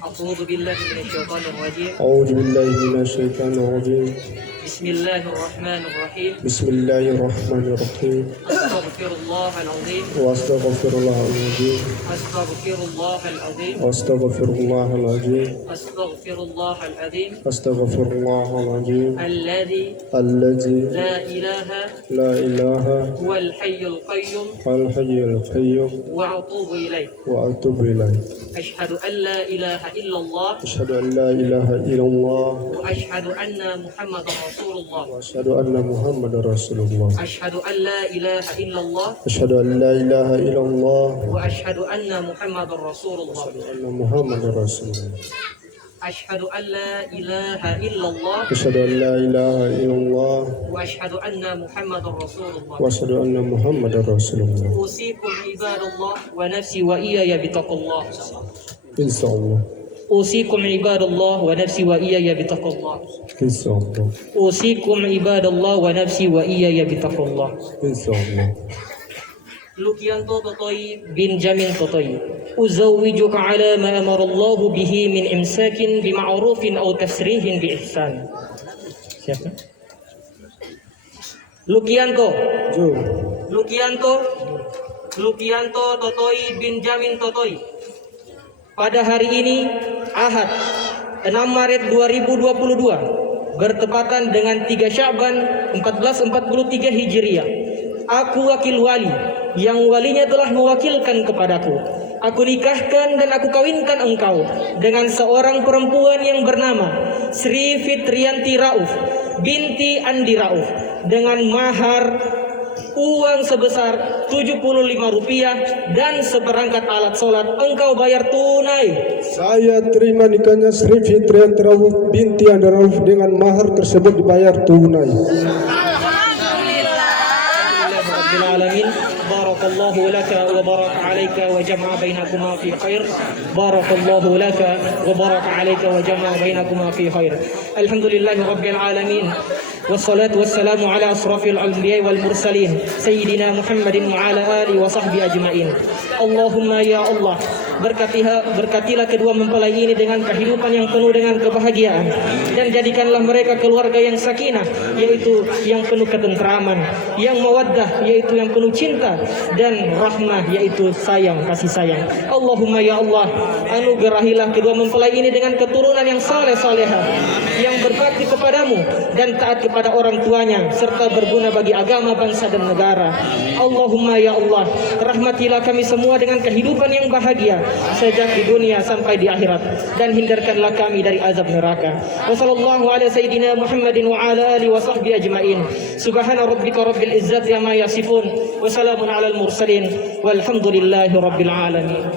أعوذ بالله من الشيطان الرجيم. أعوذ بالله من الشيطان الرجيم. بسم الله الرحمن الرحيم. بسم الله الرحمن الرحيم. أستغفر الله العظيم. وأستغفر الله العظيم. أستغفر الله العظيم. وأستغفر الله العظيم. أستغفر الله العظيم. أستغفر الله العظيم. الذي الذي لا إله لا إله هو الحي القيوم الحي القيوم وأتوب إليه. وأتوب إليه. أشهد أن لا إله إلا الله أشهد أن لا إله إلا الله وأشهد أن محمدا رسول الله. وأشهد أن محمد رسول الله. أشهد أن لا إله إلا الله أشهد أن لا إله إلا الله وأشهد أن محمدا رسول الله. وأشهد أن محمد رسول الله. أشهد أن لا إله إلا الله أشهد أن لا إله إلا الله وأشهد أن محمدا رسول الله. وأشهد أن محمد رسول الله. أوصيكم عباد الله ونفسي وإياي بتقوى الله. إن شاء الله. أوصيكم عباد الله ونفسي وإياي بتقوى الله. إن شاء الله. أوصيكم عباد الله ونفسي وإياي بتقوى الله. إن شاء الله. Lukianto Totoi bin Jamin Totoi Uzawwijuka ala ma amarallahu bihi min imsakin bima'rufin aw tasrihin bi ihsan. Siapa? Lukianto Jo. Lukianto Totoi bin Jamin Totoi. Pada hari ini Ahad 6 Maret 2022 bertepatan dengan 3 Sya'ban 1443 Hijriah. Aku wakil wali yang walinya telah mewakilkan kepadaku. Aku nikahkan dan aku kawinkan engkau dengan seorang perempuan yang bernama Sri Fitrianti Rauf binti Andi Rauf dengan mahar uang sebesar Rp75 dan seperangkat alat sholat engkau bayar tunai. Saya terima nikahnya Sri Fitrianti Rauf binti Andi Rauf dengan mahar tersebut dibayar tunai. Alamin. Barakallahu laka wa baraka alayka wa jama'a bainakuma fi khair. Barakallahu laka wa baraka alayka wa jama'a bainakuma fi khair. Alhamdulillahi rabbil alamin. Wassalatu wassalamu ala asrafil anbiya'i wal mursalin sayyidina Muhammadin wa ala alihi wa sahbihi ajma'in. Allahumma ya Allah, berkatilah kedua mempelai ini dengan kehidupan yang penuh dengan kebahagiaan dan jadikanlah mereka keluarga yang sakinah, yaitu yang penuh ketentraman, yang mawaddah, yaitu yang penuh cinta, dan rahmah, yaitu sayang, kasih sayang. Allahumma ya Allah, anugerahilah kedua mempelai ini dengan keturunan yang saleh-salehah, yang berbakti kepadamu dan taat kepada orang tuanya serta berguna bagi agama, bangsa dan negara. Allahumma ya Allah, rahmatilah kami semua dengan kehidupan yang bahagia sejak di dunia sampai di akhirat dan hindarkanlah kami dari azab neraka. Wassallallahu ala sayyidina Muhammadin wa ala alihi wa sahbihi ajma'in. Subhana rabbika rabbil izzati amma yasifun wa salamun alal mursalin walhamdulillahi rabbil alamin.